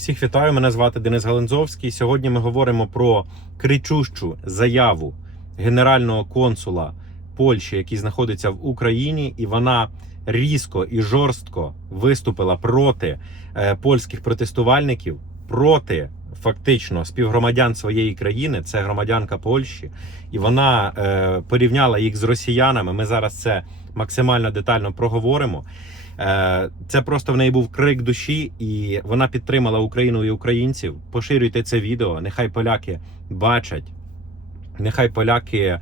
Всіх вітаю, мене звати Денис Галанзовський. Сьогодні ми говоримо про кричущу заяву генерального консула Польщі, який знаходиться в Україні, і вона різко і жорстко виступила проти е, польських протестувальників, проти фактично співгромадян своєї країни. Це громадянка Польщі, і вона е, порівняла їх з росіянами. Ми зараз це максимально детально проговоримо. Е, Це просто в неї був крик душі, і вона підтримала Україну і українців. Поширюйте це відео. Нехай поляки бачать. Нехай поляки е,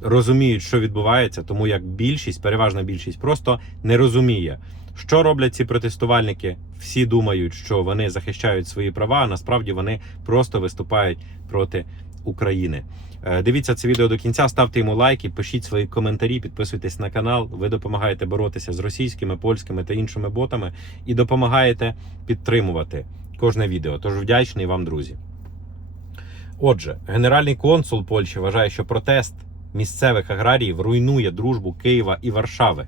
розуміють, що відбувається, тому як більшість, переважна більшість, просто не розуміє, що роблять ці протестувальники. Всі думають, що вони захищають свої права, а насправді вони просто виступають проти України. Е, Дивіться це відео до кінця, ставте йому лайки, пишіть свої коментарі, підписуйтесь на канал. Ви допомагаєте боротися з російськими, польськими та іншими ботами і допомагаєте підтримувати кожне відео. Тож вдячний вам, друзі. Отже, генеральний консул Польщі вважає, що протест місцевих аграріїв руйнує дружбу Києва і Варшави.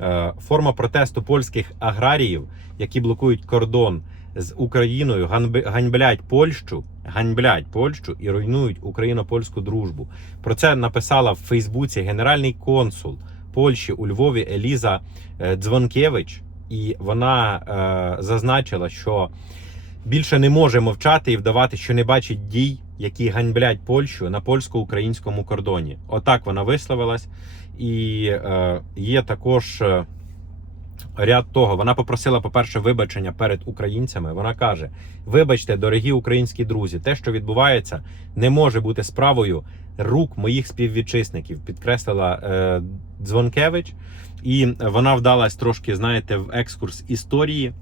Е, Форма протесту польських аграріїв, які блокують кордон з Україною, ганьблять Польщу, ганьблять Польщу і руйнують україно-польську дружбу. Про це написала в Фейсбуці генеральний консул Польщі у Львові Еліза е, Дзвонкевич, і вона е, зазначила, що більше не може мовчати і вдавати, що не бачить дій, які ганьблять Польщу на польсько-українському кордоні. Отак вона висловилась, і е, є також. Ряд того, вона попросила, по-перше, вибачення перед українцями. Вона каже: Вибачте, дорогі українські друзі, те, що відбувається, не може бути справою рук моїх співвітчизників, підкреслила е, Дзвонкевич. І вона вдалась трошки, знаєте, в екскурс історії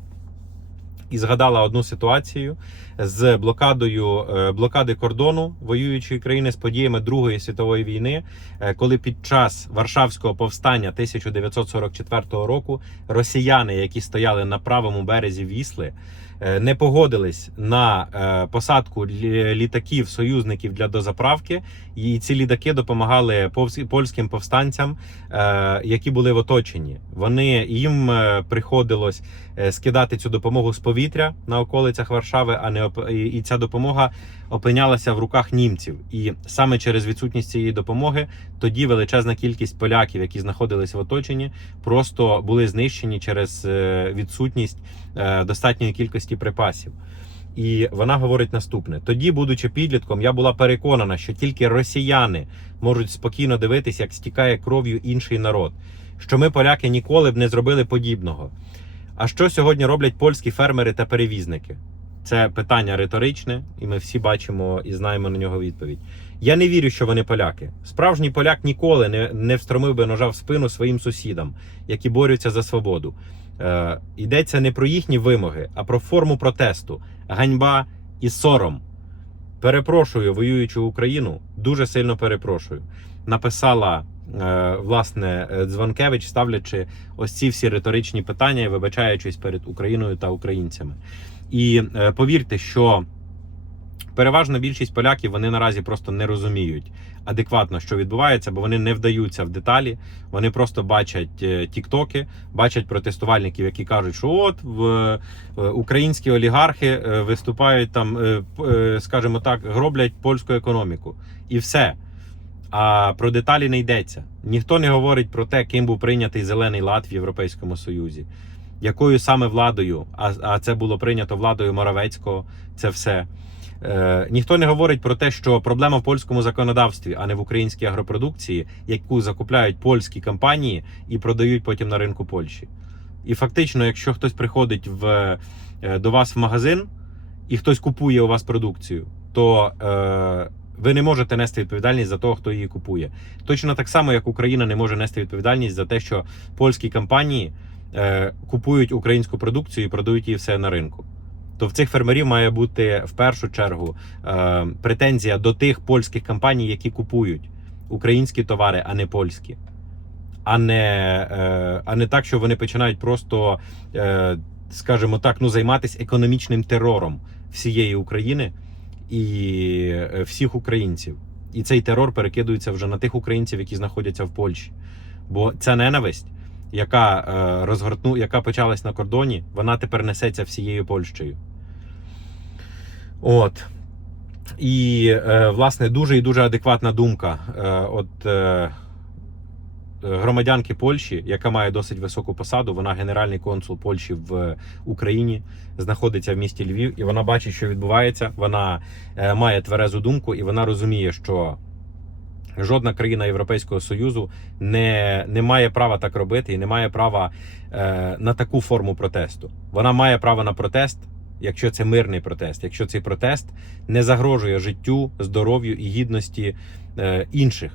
і згадала одну ситуацію з блокадою е, блокади кордону воюючої країни з подіями Другої світової війни, е, коли під час Варшавського повстання 1944 року росіяни, які стояли на правому березі Вісли, е, не погодились на посадку літаків союзників для дозаправки, і ці літаки допомагали польським повстанцям, які були в оточенні. Вони їм приходилось скидати цю допомогу з повітря на околицях Варшави, а не і- ця допомога опинялася в руках німців. І саме через відсутність цієї допомоги тоді величезна кількість поляків, які знаходились в оточенні, просто були знищені через е, відсутність е, достатньої кількості припасів. І вона говорить наступне: тоді, будучи підлітком, я була переконана, що тільки росіяни можуть спокійно дивитись, як стікає кров'ю інший народ, що ми, поляки, ніколи б не зробили подібного. А що сьогодні роблять польські фермери та перевізники? Це питання риторичне, і ми всі бачимо і знаємо на нього відповідь. Я не вірю, що вони поляки. Справжній поляк ніколи не, не встромив би ножа в спину своїм сусідам, які борються за свободу. Е, йдеться не про їхні вимоги, а про форму протесту, ганьба і сором. Перепрошую, воюючу Україну, дуже сильно перепрошую. Написала е, власне е, Дзвонкевич, ставлячи ось ці всі риторичні питання і вибачаючись перед Україною та українцями. І е, повірте, що переважна більшість поляків вони наразі просто не розуміють адекватно, що відбувається, бо вони не вдаються в деталі. Вони просто бачать е, тіктоки, бачать протестувальників, які кажуть, що от в е, українські олігархи виступають там, скажімо так, гроблять польську економіку, і все. А про деталі не йдеться. Ніхто не говорить про те, ким був прийнятий зелений лад в Європейському Союзі, якою саме владою, а, а це було прийнято владою Моравецького. Це все. Е, ніхто не говорить про те, що проблема в польському законодавстві, а не в українській агропродукції, яку закупляють польські компанії і продають потім на ринку Польщі. І фактично, якщо хтось приходить в, е, до вас в магазин і хтось купує у вас продукцію, то е, ви не можете нести відповідальність за того, хто її купує. Точно так само, як Україна не може нести відповідальність за те, що польські компанії купують українську продукцію і продають її все на ринку. То в цих фермерів має бути в першу чергу е, претензія до тих польських компаній, які купують українські товари, а не польські. А не, е, а не так, що вони починають просто, е, скажімо так, ну, займатися економічним терором всієї України і е, всіх українців. І цей терор перекидується вже на тих українців, які знаходяться в Польщі. Бо ця ненависть, яка е, розгортну, яка почалась на кордоні, вона тепер несеться всією Польщею. От. І, е, власне, дуже і дуже адекватна думка. Е, от е, громадянки Польщі, яка має досить високу посаду, вона генеральний консул Польщі в Україні, знаходиться в місті Львів, і вона бачить, що відбувається. Вона е, має тверезу думку, і вона розуміє, що жодна країна Європейського Союзу не, не має права так робити і не має права е, на таку форму протесту. Вона має право на протест. Якщо це мирний протест, якщо цей протест не загрожує життю, здоров'ю і гідності е, інших.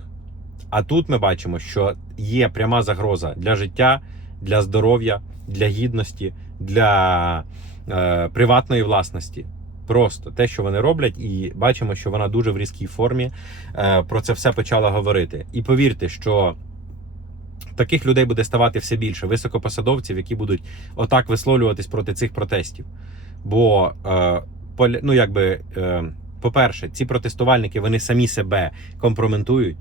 А тут ми бачимо, що є пряма загроза для життя, для здоров'я, для гідності, для е, приватної власності. Просто те, що вони роблять, і бачимо, що вона дуже в різкій формі е, про це все почала говорити. І повірте, що таких людей буде ставати все більше, високопосадовців, які будуть отак висловлюватись проти цих протестів. Бо, е, ну якби, е, по-перше, ці протестувальники вони самі себе компрометують.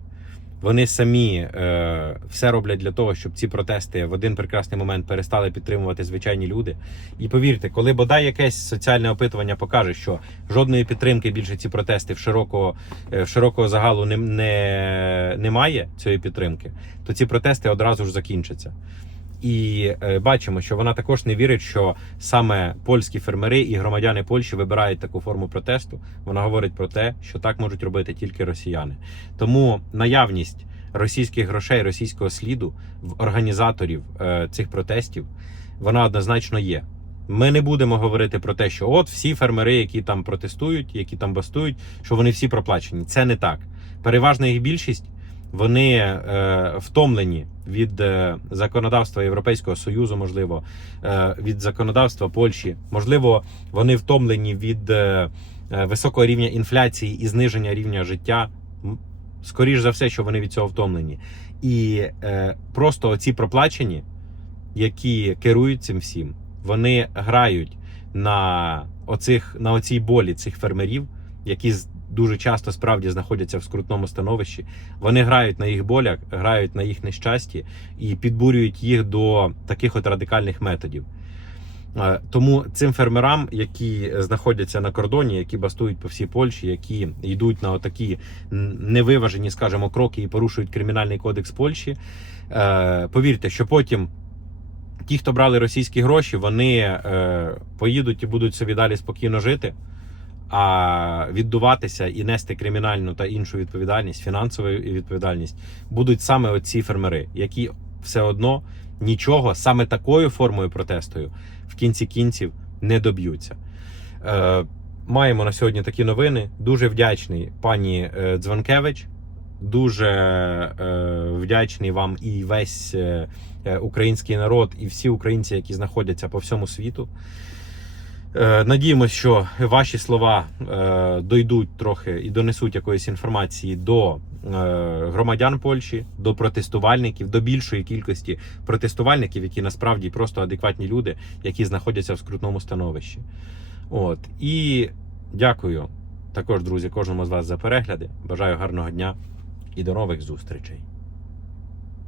Вони самі е, все роблять для того, щоб ці протести в один прекрасний момент перестали підтримувати звичайні люди. І повірте, коли бодай якесь соціальне опитування покаже, що жодної підтримки більше ці протести в широкого, е, в широкого загалу не, не, немає цієї підтримки, то ці протести одразу ж закінчаться. І е, бачимо, що вона також не вірить, що саме польські фермери і громадяни Польщі вибирають таку форму протесту. Вона говорить про те, що так можуть робити тільки росіяни. Тому наявність російських грошей, російського сліду в організаторів е, цих протестів вона однозначно є. Ми не будемо говорити про те, що от всі фермери, які там протестують, які там бастують, що вони всі проплачені. Це не так. Переважна їх більшість вони е, втомлені від е, законодавства Європейського Союзу, можливо, е, від законодавства Польщі. Можливо, вони втомлені від е, високого рівня інфляції і зниження рівня життя. М, Скоріш за все, що вони від цього втомлені. І просто ці проплачені, які керують цим всім, вони грають на оцих на оцій болі цих фермерів, які дуже часто справді знаходяться в скрутному становищі. Вони грають на їх болях, грають на їх нещасті і підбурюють їх до таких от радикальних методів. Е, Тому цим фермерам, які знаходяться на кордоні, які бастують по всій Польщі, які йдуть на такі невиважені, скажімо, кроки і порушують кримінальний кодекс Польщі, е, повірте, що потім ті, хто брали російські гроші, вони е, поїдуть і будуть собі далі спокійно жити. А віддуватися і нести кримінальну та іншу відповідальність, фінансову відповідальність будуть саме оці фермери, які все одно нічого саме такою формою протестою в кінці кінців не доб'ються. Е, маємо на сьогодні такі новини. Дуже вдячний пані е, Дзвонкевич. Дуже е, вдячний вам і весь е, е, український народ, і всі українці, які знаходяться по всьому світу. Е, Надіємося, що ваші слова е, дойдуть трохи і донесуть якоїсь інформації до е, громадян Польщі, до протестувальників, до більшої кількості протестувальників, які насправді просто адекватні люди, які знаходяться в скрутному становищі. От і дякую також, друзі, кожному з вас за перегляди. Бажаю гарного дня і до нових зустрічей.